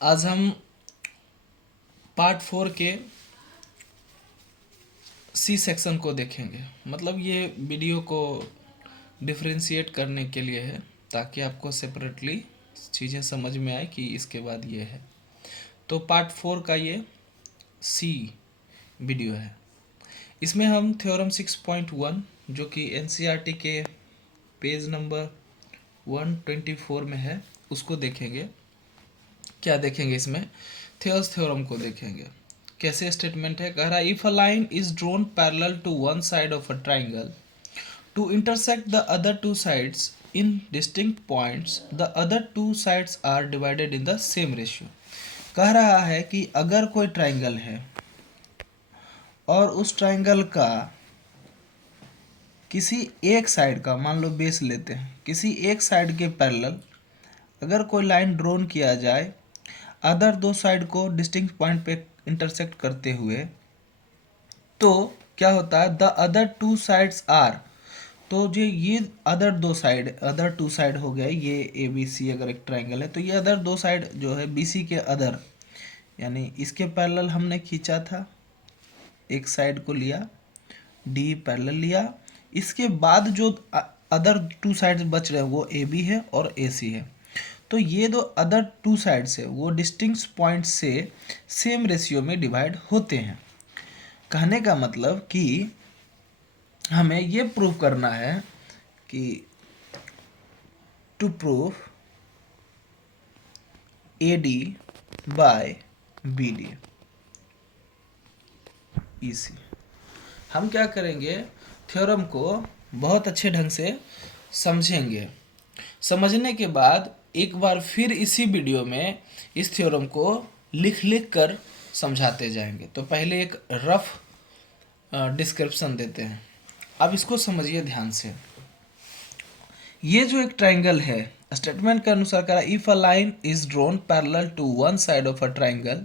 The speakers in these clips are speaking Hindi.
आज हम पार्ट 4 के सी सेक्शन को देखेंगे। मतलब ये वीडियो को डिफरेंशिएट करने के लिए है ताकि आपको सेपरेटली चीज़ें समझ में आए कि इसके बाद ये है। तो पार्ट 4 का ये सी वीडियो है। इसमें हम थ्योरम 6.1 जो कि एनसीईआरटी के पेज नंबर 124 में है उसको देखेंगे। क्या देखेंगे इसमें? थियर्स थ्योरम को देखेंगे। कैसे स्टेटमेंट है? कह रहा है if a line is drawn parallel to one side of a triangle to intersect the other two sides in distinct points the other two sides are divided in the same ratio. कह रहा है कि अगर कोई ट्राइंगल है और उस ट्राइंगल का किसी एक साइड का, मान लो बेस लेते हैं, किसी एक साइड के पैरेलल अगर कोई लाइन ड्रॉन किया जाए अदर दो साइड को डिस्टिंक्ट पॉइंट पे इंटरसेक्ट करते हुए, तो क्या होता है? The other two sides are, तो जो ये अदर टू साइड हो गया, ये ए बी सी अगर एक ट्राइंगल है तो ये अदर दो साइड जो है बी सी के अदर, यानी इसके पैरेलल हमने खींचा था, एक साइड को लिया, डी पैरेलल लिया, इसके बाद जो अदर टू साइड्स बच रहे हैं वो ए बी है और ए सी है। तो ये दो अदर टू साइड्स है वो डिस्टिंक्ट पॉइंट से सेम रेशियो में डिवाइड होते हैं। कहने का मतलब कि हमें ये प्रूव करना है कि to prove A D by B D E C, हम क्या करेंगे? थ्योरम को बहुत अच्छे ढंग से समझेंगे। समझने के बाद एक बार फिर इसी वीडियो में इस थ्योरम को लिख कर समझाते जाएंगे। तो पहले एक रफ डिस्क्रिप्शन देते हैं। अब इसको समझिए ध्यान से। ये जो एक ट्राइंगल है, स्टेटमेंट के अनुसार कह रहा है if a line is drawn parallel to one side of a triangle,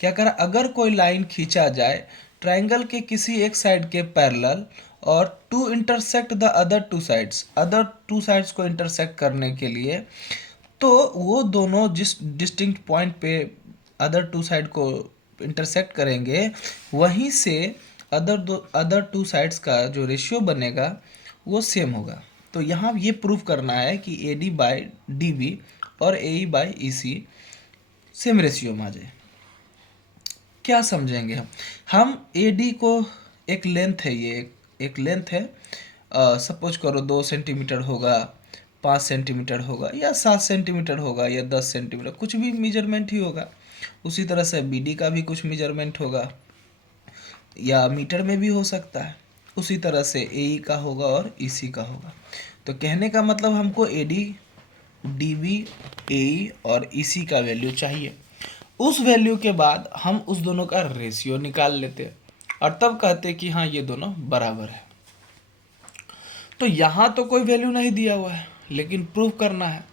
क्या कह रहा है? अगर कोई लाइन खींचा जाए ट्राइंगल के किसी एक साइड के पैरेलल और to intersect the other two sides को इंटरसेक्ट करने के लिए, तो वो दोनों जिस डिस्टिंक्ट पॉइंट पे अदर टू साइड को इंटरसेक्ट करेंगे वहीं से अदर टू साइड्स का जो रेशियो बनेगा वो सेम होगा। तो यहाँ ये प्रूव करना है कि A D by D B और A E by E C same ratio में आ जाए। क्या समझेंगे हम ए डी को एक लेंथ है, ये एक लेंथ है, सपोज करो 2 सेंटीमीटर होगा, 5 सेंटीमीटर होगा या 7 सेंटीमीटर होगा या 10 सेंटीमीटर, कुछ भी मेजरमेंट ही होगा। उसी तरह से बी डी का भी कुछ मेजरमेंट होगा या मीटर में भी हो सकता है। उसी तरह से ए ई का होगा और ई सी का होगा। तो कहने का मतलब हमको ए डी, डी बी, ए ई और ई सी का वैल्यू चाहिए। उस वैल्यू के बाद हम उस दोनों का रेशियो निकाल लेते हैं और तब कहते कि हाँ ये दोनों बराबर है। तो यहाँ तो कोई वैल्यू नहीं दिया हुआ है लेकिन प्रूव करना है,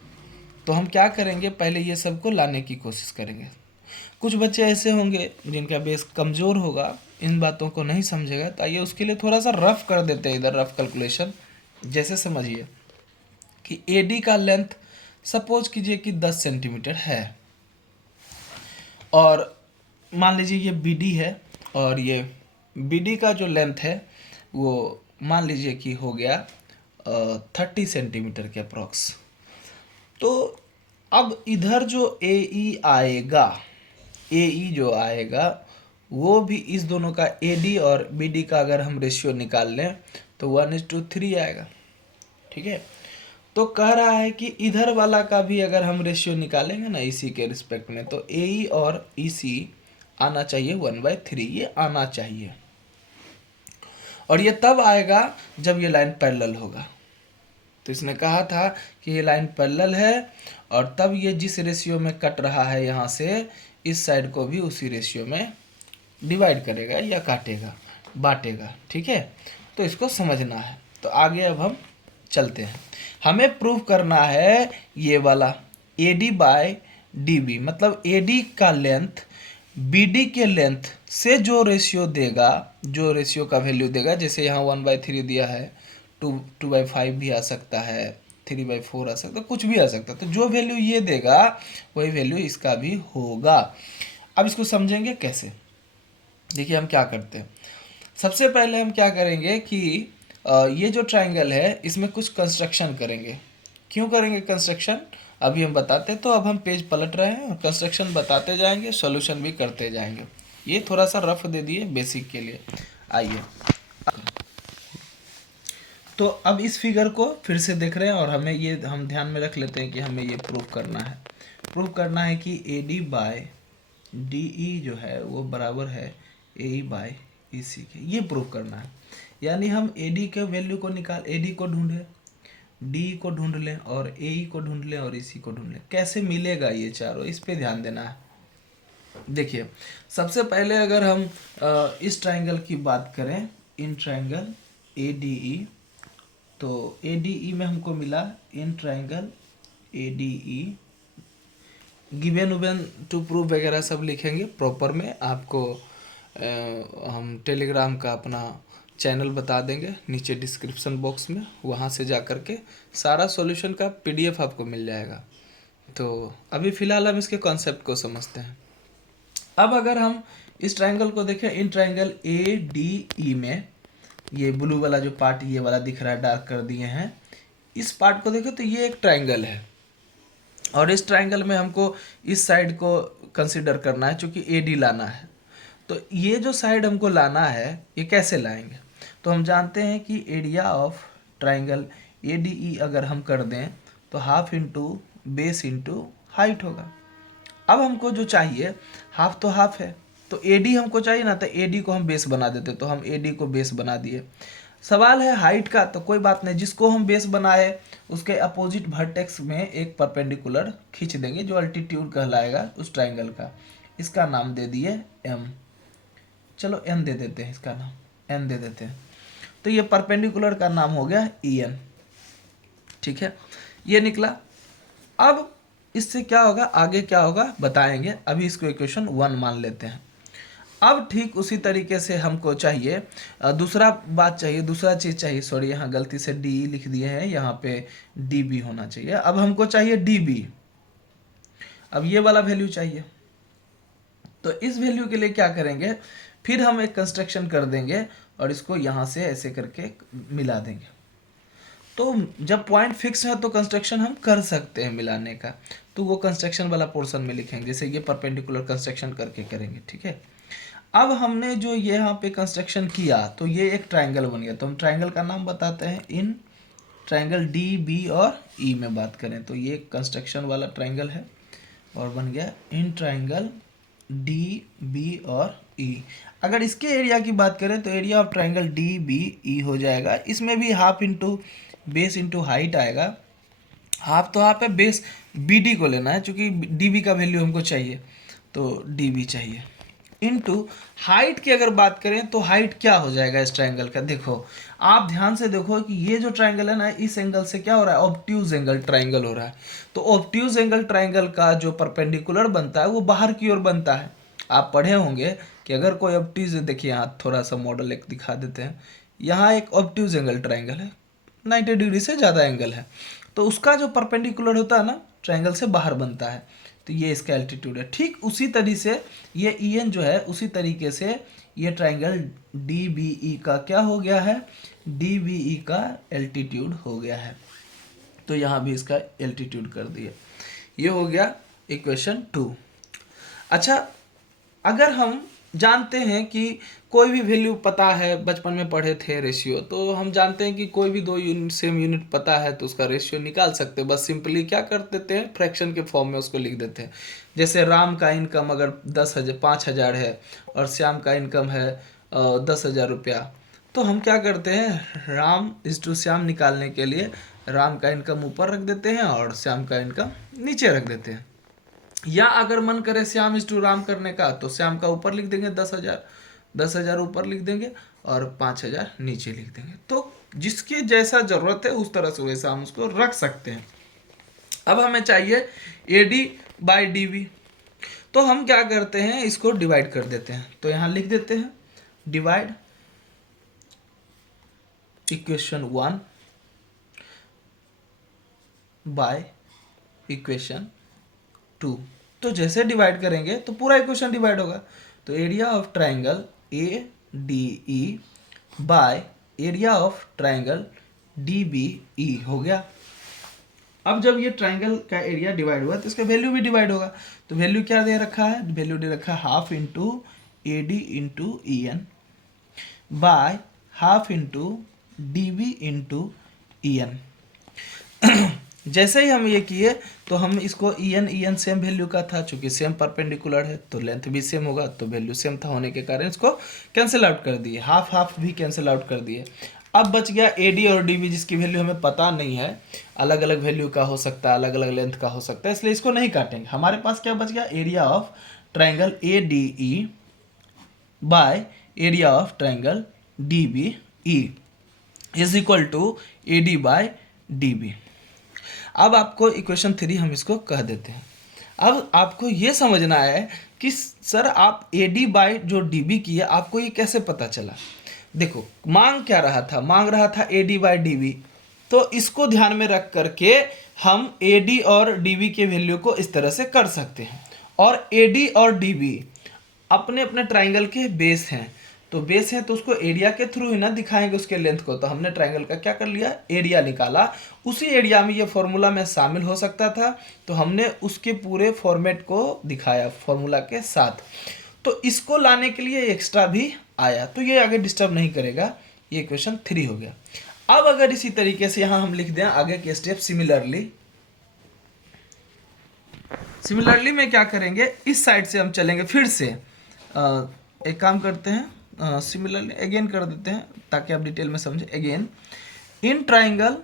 तो हम क्या करेंगे? पहले ये सबको लाने की कोशिश करेंगे। कुछ बच्चे ऐसे होंगे जिनका बेस कमज़ोर होगा, इन बातों को नहीं समझेगा, तो आइए उसके लिए थोड़ा सा रफ कर देते हैं इधर, रफ कैलकुलेशन। जैसे समझिए कि ए डी का लेंथ सपोज कीजिए कि 10 सेंटीमीटर है और मान लीजिए ये बी डी है और ये बी डी का जो लेंथ है वो मान लीजिए कि हो गया 30 सेंटीमीटर के अप्रॉक्स। तो अब इधर जो ए ई आएगा, ए ई जो आएगा वो भी इस दोनों का ए डी और बी डी का अगर हम रेशियो निकाल लें तो 1:3 आएगा। ठीक है, तो कह रहा है कि इधर वाला का भी अगर हम रेशियो निकालेंगे ना इसी के रिस्पेक्ट में, तो ए ई और ई सी आना चाहिए 1/3, ये आना चाहिए। और ये तब आएगा जब ये लाइन पैरेलल होगा। तो इसने कहा था कि ये लाइन पैरेलल है और तब ये जिस रेशियो में कट रहा है यहाँ से, इस साइड को भी उसी रेशियो में डिवाइड करेगा या काटेगा, बांटेगा। ठीक है, तो इसको समझना है। तो आगे अब हम चलते हैं। हमें प्रूव करना है ये वाला A D by D B, मतलब ए डी का लेंथ बी डी के लेंथ से जो रेशियो देगा, जो रेशियो का वैल्यू देगा, जैसे यहाँ 1/3 दिया है, 2/5 भी आ सकता है, 3/4 आ सकता, कुछ भी आ सकता। तो जो वैल्यू ये देगा वही वैल्यू इसका भी होगा। अब इसको समझेंगे कैसे। देखिए हम क्या करते हैं, सबसे पहले हम क्या करेंगे कि ये जो ट्राइंगल है इसमें कुछ कंस्ट्रक्शन करेंगे। क्यों करेंगे कंस्ट्रक्शन अभी हम बताते हैं। तो अब हम पेज पलट रहे हैं और कंस्ट्रक्शन बताते जाएंगे, सॉल्यूशन भी करते जाएंगे। ये थोड़ा सा रफ दे दिए बेसिक के लिए। आइए, तो अब इस फिगर को फिर से देख रहे हैं और हमें ये हम ध्यान में रख लेते हैं कि हमें ये प्रूव करना है। प्रूव करना है कि AD बाय DE जो है वो बराबर है AE बाय EC के। ये प्रूव करना है। यानी हम AD के वैल्यू को AD को ढूंढें, DE को ढूंढ लें और AE को ढूंढ लें और EC को ढूंढ लें। कैसे मिलेगा ये चारों, इस पे ध्यान देना है। देखिए सबसे पहले अगर हम इस ट्राइंगल की बात करें, इन ट्राइंगल ADE, तो ADE में हमको मिला इन ट्राइंगल ADE, गिवन उबेन टू प्रूव वगैरह सब लिखेंगे प्रॉपर में। आपको हम टेलीग्राम का अपना चैनल बता देंगे नीचे डिस्क्रिप्शन बॉक्स में, वहाँ से जा कर के सारा सॉल्यूशन का PDF आपको मिल जाएगा। तो अभी फ़िलहाल हम इसके कॉन्सेप्ट को समझते हैं। अब अगर हम इस ट्राइंगल को देखें, इन ट्राइंगल ADE में ये ब्लू वाला जो पार्ट ये वाला दिख रहा है, डार्क कर दिए हैं, इस पार्ट को देखें तो ये एक ट्राइंगल है और इस ट्राइंगल में हमको इस साइड को कंसिडर करना है क्योंकि AD लाना है। तो ये जो साइड हमको लाना है ये कैसे लाएंगे, तो हम जानते हैं कि एरिया ऑफ ट्राइंगल ADE अगर हम कर दें तो half into base into height होगा। अब हमको जो चाहिए हाफ तो हाफ है, तो AD हमको चाहिए ना, तो AD को हम बेस बना देते, तो हम AD को बेस बना दिए। सवाल है हाइट का, तो कोई बात नहीं, जिसको हम बेस बनाए उसके अपोजिट वर्टेक्स में एक परपेंडिकुलर खींच देंगे जो अल्टीट्यूड कहलाएगा उस ट्राइंगल का। इसका नाम दे दिए M। चलो N दे देते हैं, इसका नाम N दे देते हैं। तो ये परपेंडिकुलर का नाम हो गया EN। ठीक है, ये निकला। अब इससे क्या होगा, आगे क्या होगा बताएंगे, अभी इसको इक्वेशन 1 मान लेते हैं। अब ठीक उसी तरीके से हमको चाहिए दूसरा बात चाहिए, दूसरा चीज़ चाहिए, सॉरी यहाँ गलती से DE लिख दिए हैं, यहाँ पे DB होना चाहिए। अब हमको चाहिए DB, अब ये वाला वैल्यू चाहिए। तो इस वैल्यू के लिए क्या करेंगे, फिर हम एक कंस्ट्रक्शन कर देंगे और इसको यहाँ से ऐसे करके मिला देंगे। तो जब पॉइंट फिक्स है तो कंस्ट्रक्शन हम कर सकते हैं मिलाने का, तो वो कंस्ट्रक्शन वाला पोर्शन में लिखेंगे, जैसे ये परपेंडिकुलर कंस्ट्रक्शन करके करेंगे। ठीक है, अब हमने जो यहाँ पे कंस्ट्रक्शन किया तो ये एक ट्राइंगल बन गया। तो हम ट्राइंगल का नाम बताते हैं, इन ट्राइंगल DB और E में बात करें तो ये कंस्ट्रक्शन वाला ट्राइंगल है और बन गया इन ट्राइंगल DB और E। अगर इसके एरिया की बात करें तो एरिया ऑफ ट्राइंगल DBE हो जाएगा। इसमें भी half into base into height आएगा। हाफ तो हाफ है, बेस BD को लेना है क्योंकि DB का वैल्यू हमको चाहिए, तो DB चाहिए। इनटू हाइट की अगर बात करें तो हाइट क्या हो जाएगा इस ट्राइंगल का, देखो आप ध्यान से देखो कि ये जो ट्राइंगल है ना, इस एंगल से क्या हो रहा है, ऑब्ट्यूज एंगल ट्राइंगल हो रहा है। तो ऑब्ट्यूज एंगल ट्राइंगल का जो परपेंडिकुलर बनता है वो बाहर की ओर बनता है। आप पढ़े होंगे कि अगर कोई ऑब्ट्यूज, देखिए यहाँ थोड़ा सा मॉडल एक दिखा देते हैं, यहाँ एक ऑब्ट्यूज एंगल ट्राइंगल है, 90 डिग्री से ज़्यादा एंगल है, तो उसका जो परपेंडिकुलर होता है ना ट्राइंगल से बाहर बनता है, तो ये इसका एल्टीट्यूड है। ठीक उसी तरीके से ये EN जो है उसी तरीके से ये ट्राइंगल DBE का क्या हो गया है, DBE का एल्टीट्यूड हो गया है। तो यहाँ भी इसका एल्टीट्यूड कर दिया, ये हो गया इक्वेशन 2। अच्छा, अगर हम जानते हैं कि कोई भी वैल्यू पता है, बचपन में पढ़े थे रेशियो, तो हम जानते हैं कि कोई भी दो यूनिट सेम यूनिट पता है तो उसका रेशियो निकाल सकते हैं। बस सिंपली क्या कर देते हैं, फ्रैक्शन के फॉर्म में उसको लिख देते हैं। जैसे राम का इनकम अगर 5,000 है और श्याम का इनकम है 10,000 रुपया, तो हम क्या करते हैं, राम इस टू श्याम निकालने के लिए राम का इनकम ऊपर रख देते हैं और श्याम का इनकम नीचे रख देते हैं। या अगर मन करे श्याम इस टू राम करने का तो श्याम का ऊपर लिख देंगे 10,000 ऊपर लिख देंगे और 5,000 नीचे लिख देंगे। तो जिसकी जैसा जरूरत है उस तरह से वैसा हम उसको रख सकते हैं। अब हमें चाहिए AD बाई DB, तो हम क्या करते हैं, इसको डिवाइड कर देते हैं। तो यहाँ लिख देते हैं डिवाइड इक्वेशन 1 बाय इक्वेशन 2। तो जैसे डिवाइड करेंगे तो पूरा इक्वेशन डिवाइड होगा। तो area of triangle A D E by area of triangle D B E हो गया। अब जब ये ट्राइंगल का एरिया डिवाइड हुआ तो इसका वैल्यू भी डिवाइड होगा। तो वैल्यू क्या दे रखा है, वैल्यू दे रखा है half into A D into E N by half into D B into E N. जैसे ही हम ये किए तो हम इसको ई एन सेम वैल्यू का था, चूंकि सेम परपेंडिकुलर है तो लेंथ भी सेम होगा, तो वैल्यू सेम था होने के कारण इसको कैंसिल आउट कर दिए, हाफ हाफ भी कैंसिल आउट कर दिए। अब बच गया ए डी और डी बी, जिसकी वैल्यू हमें पता नहीं है, अलग अलग वैल्यू का हो सकता है, अलग अलग लेंथ का हो सकता है, इसलिए इसको नहीं काटेंगे। हमारे पास क्या बच गया, area of triangle A D E by area of triangle D B E is equal to A D by D B. अब आपको इक्वेशन 3 हम इसको कह देते हैं। अब आपको ये समझना है कि सर आप ए डी बाई जो डी बी किए, आपको ये कैसे पता चला। देखो मांग क्या रहा था, मांग रहा था A D by D B, तो इसको ध्यान में रख करके हम ए डी और डी बी के वैल्यू को इस तरह से कर सकते हैं। और ए डी और डी बी अपने अपने ट्राइंगल के बेस हैं, तो बेस है तो उसको एरिया के थ्रू ही ना दिखाएंगे उसके लेंथ को। तो हमने ट्राइंगल का क्या कर लिया, एरिया निकाला। उसी एरिया में ये फॉर्मूला में शामिल हो सकता था, तो हमने उसके पूरे फॉर्मेट को दिखाया फॉर्मूला के साथ। तो इसको लाने के लिए एक्स्ट्रा भी आया, तो ये आगे डिस्टर्ब नहीं करेगा। ये क्वेश्चन 3 हो गया। अब अगर इसी तरीके से यहाँ हम लिख दें आगे के स्टेप सिमिलरली में क्या करेंगे, इस साइड से हम चलेंगे फिर से। एक काम करते हैं, सिमिलरली अगेन कर देते हैं ताकि आप डिटेल में समझें। Again in triangle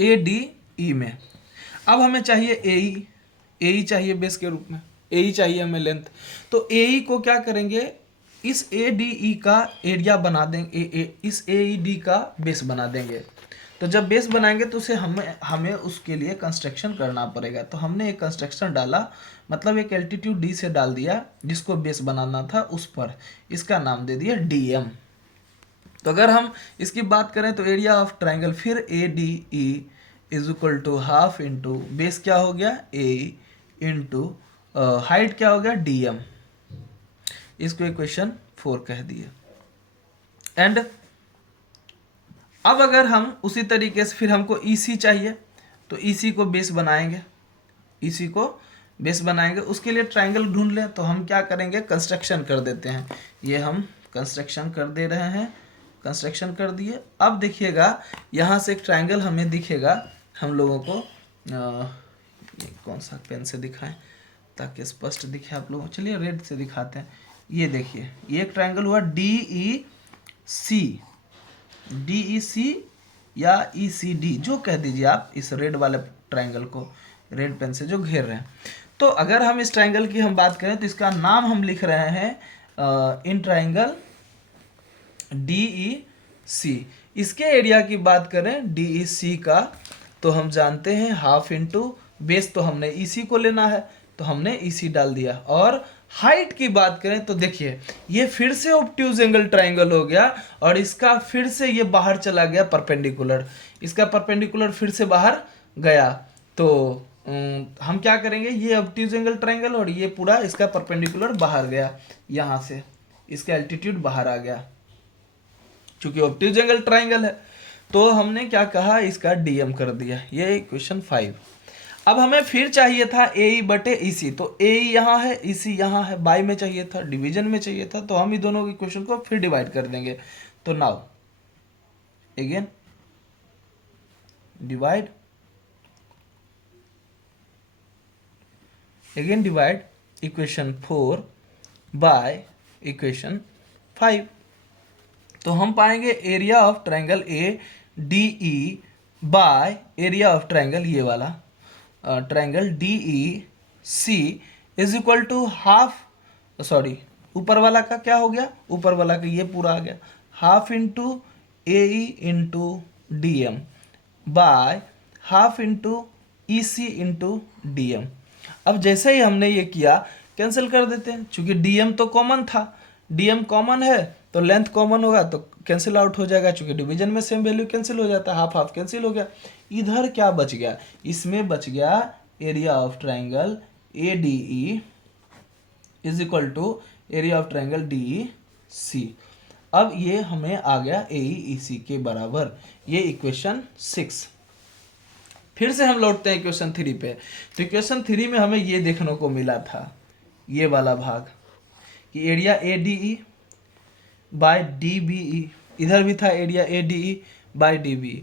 A D ई में अब हमें चाहिए ए ई चाहिए बेस के रूप में, ए ई चाहिए हमें लेंथ। तो ए ई को क्या करेंगे, इस ए डी ई का एरिया बना देंगे, इस ए ई डी का बेस बना देंगे। तो जब बेस बनाएंगे तो उसे हमें उसके लिए कंस्ट्रक्शन करना पड़ेगा। तो हमने एक कंस्ट्रक्शन डाला, मतलब एक एल्टीट्यूड डी से डाल दिया जिसको बेस बनाना था उस पर, इसका नाम दे दिया डी एम। तो अगर हम इसकी बात करें तो एरिया ऑफ ट्राइंगल फिर A D E is equal to half into base क्या हो गया ए इंटू हाइट क्या हो गया डी एम। इसको इक्वेशन 4 कह दिए। एंड अब अगर हम उसी तरीके से फिर हमको EC चाहिए, तो EC को बेस बनाएंगे, EC को बेस बनाएंगे। उसके लिए ट्राइंगल ढूंढ लें, तो हम क्या करेंगे, कंस्ट्रक्शन कर देते हैं। ये हम कंस्ट्रक्शन कर दे रहे हैं, कंस्ट्रक्शन कर दिए। अब देखिएगा यहाँ से एक ट्राइंगल हमें दिखेगा, हम लोगों को कौन सा पेन से दिखाएं ताकि स्पष्ट दिखे आप लोगों को। चलिए रेड से दिखाते हैं। ये देखिए, ये एक ट्राइंगल हुआ DEC या ECD जो कह दीजिए आप, इस रेड वाले ट्राइंगल को रेड पेन से जो घेर रहे हैं। तो अगर हम इस ट्राइंगल की हम बात करें तो इसका नाम हम लिख रहे हैं इन ट्राइंगल DEC। इसके एरिया की बात करें DEC का, तो हम जानते हैं हाफ इंटू बेस, तो हमने EC को लेना है तो हमने EC डाल दिया। और हाइट की बात करें तो देखिए ये फिर से ऑब्ट्यूज एंगल ट्राइंगल हो गया और इसका फिर से ये बाहर चला गया परपेंडिकुलर, इसका परपेंडिकुलर फिर से बाहर गया। तो हम क्या करेंगे, ये ऑब्ट्यूज एंगल ट्राइंगल और ये पूरा इसका परपेंडिकुलर बाहर गया, यहाँ से इसका एल्टीट्यूड बाहर आ गया क्योंकि ऑब्ट्यूज एंगल ट्राइंगल है। तो हमने क्या कहा, इसका DM कर दिया। ये क्वेश्चन 5। अब हमें फिर चाहिए था AE बटे EC, तो AE यहाँ है EC यहाँ है, बाई में चाहिए था, डिवीजन में चाहिए था, तो हम ही दोनों के क्वेश्चन को फिर डिवाइड कर देंगे। तो now again divide equation 4 by equation 5। तो हम पाएंगे area of triangle ADE by area of triangle ये वाला triangle DEC is equal to half, sorry ऊपर वाला का क्या हो गया, ऊपर वाला का ये पूरा आ गया, half into AE into DM bye half into EC into DM। अब जैसे ही हमने ये किया कैंसिल कर देते हैं, क्योंकि DM तो कॉमन था, डीएम कॉमन है तो लेंथ कॉमन होगा तो कैंसिल आउट हो जाएगा, चूंकि डिवीजन में सेम वैल्यू कैंसिल हो जाता है, हाफ हाफ कैंसिल हो गया। इधर क्या बच गया, इसमें बच गया area of triangle A D E is equal to area of triangle D E C. अब ये हमें आ गया ए ई सी के बराबर, ये इक्वेशन 6। फिर से हम लौटते हैं इक्वेशन 3 पे। तो इक्वेशन 3 में हमें ये देखने को मिला था, ये वाला भाग, कि area A D E by D B E, इधर भी था area A D E by D B.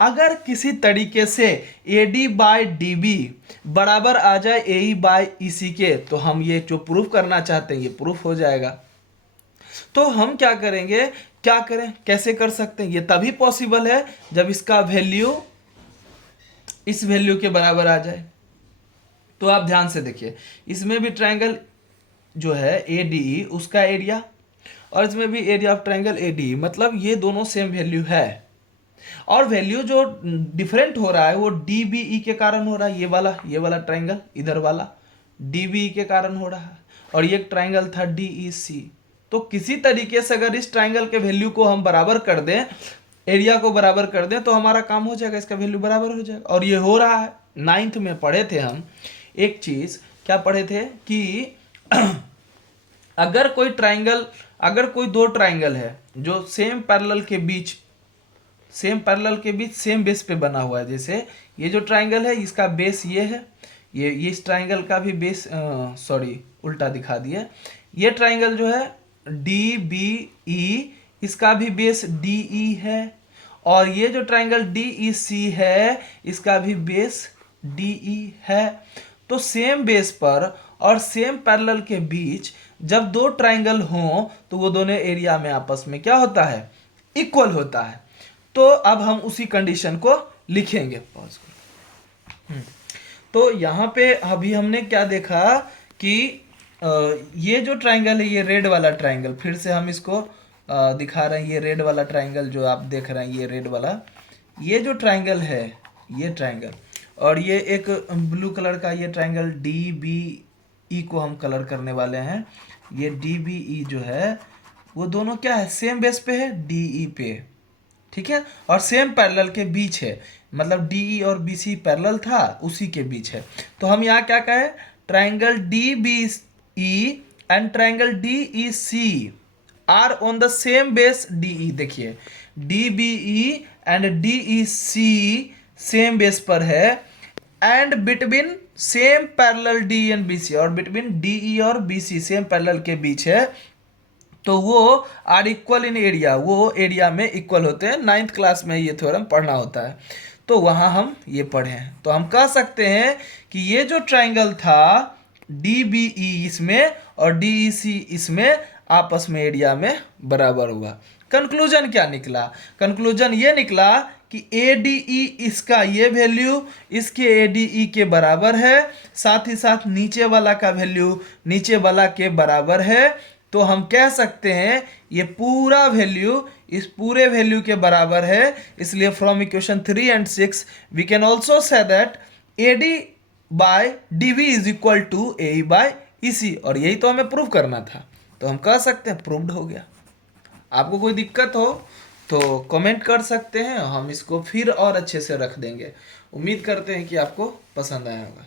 अगर किसी तरीके से A D by D B बराबर आ जाए ए ई बाय ई सी के, तो हम ये जो प्रूफ करना चाहते हैं ये प्रूफ हो जाएगा। तो हम क्या करेंगे, क्या करें, कैसे कर सकते हैं, ये तभी पॉसिबल है जब इसका वैल्यू इस वैल्यू के बराबर आ जाए। तो आप ध्यान से देखिए, इसमें भी ट्रायंगल जो है ए डी ई उसका एरिया, और इसमें भी area of triangle A D, मतलब ये दोनों सेम वैल्यू है। और वैल्यू जो डिफरेंट हो रहा है वो डी बी ई के कारण हो रहा है, ये वाला ट्रायंगल इधर वाला डी बी ई के कारण हो रहा है, और ये ट्रायंगल था डी ई सी। तो किसी तरीके से अगर इस ट्रायंगल के वैल्यू को हम बराबर कर दें, एरिया को बराबर कर दें, तो हमारा काम हो जाएगा, इसका वैल्यू बराबर हो जाएगा। और ये हो रहा है। 9th में पढ़े थे हम एक चीज, क्या पढ़े थे कि अगर कोई दो ट्राइंगल है जो सेम पैरेलल के बीच सेम बेस पे बना हुआ है, जैसे ये जो ट्राइंगल है इसका बेस ये है, ये इस ट्राइंगल का भी बेस सॉरी उल्टा दिखा दिया, ये ट्राइंगल जो है डी बी ई इसका भी बेस डी ई है, और ये जो ट्राइंगल डी ई सी है इसका भी बेस डी ई है। तो सेम बेस पर और सेम पैरेलल के बीच जब दो ट्राइंगल हों तो वो दोनों एरिया में आपस में क्या होता है, इक्वल होता है। तो अब हम उसी कंडीशन को लिखेंगे, पॉज करो। तो यहाँ पे अभी हमने क्या देखा कि ये जो ट्राइंगल है, ये रेड वाला ट्राइंगल, फिर से हम इसको दिखा रहे हैं, ये रेड वाला ट्राइंगल जो आप देख रहे हैं, ये रेड वाला, ये जो ट्राइंगल है, ये ट्राइंगल, और ये एक ब्लू कलर का ये ट्राइंगल डी बी ई को हम कलर करने वाले हैं। ये डी बी ई जो है वो दोनों क्या है, सेम बेस पे है, डी ई पे, ठीक है, और सेम पैरेलल के बीच है, मतलब डी ई और बी सी पैरेलल था उसी के बीच है। तो हम यहाँ क्या कहें, triangle D B E and triangle D E C are on the same base D E. देखिए D B E and D E C same base पर है, and between same parallel D and B C, और बिटवीन डी ई और बी सी सेम पैरेलल के बीच है, तो वो आर इक्वल इन एरिया, वो एरिया में इक्वल होते हैं। 9th क्लास में ये थ्योरम पढ़ना होता है, तो वहाँ हम ये पढ़े हैं। तो हम कह सकते हैं कि ये जो ट्राइंगल था डी बी ई इसमें और डी ई सी इसमें आपस में एरिया में बराबर हुआ। कंक्लूजन क्या निकला, कंक्लूजन ये निकला कि ए डी ई इसका ये वैल्यू इसके ए डी ई के बराबर है, साथ ही साथ नीचे वाला का वैल्यू नीचे वाला के बराबर है। तो हम कह सकते हैं ये पूरा वैल्यू इस पूरे वैल्यू के बराबर है। इसलिए from equation 3 and 6 we can also say that A D by D B is equal to A by E C, और यही तो हमें प्रूव करना था। तो हम कह सकते हैं प्रूव्ड हो गया। आपको कोई दिक्कत हो तो कमेंट कर सकते हैं, हम इसको फिर और अच्छे से रख देंगे। उम्मीद करते हैं कि आपको पसंद आया होगा।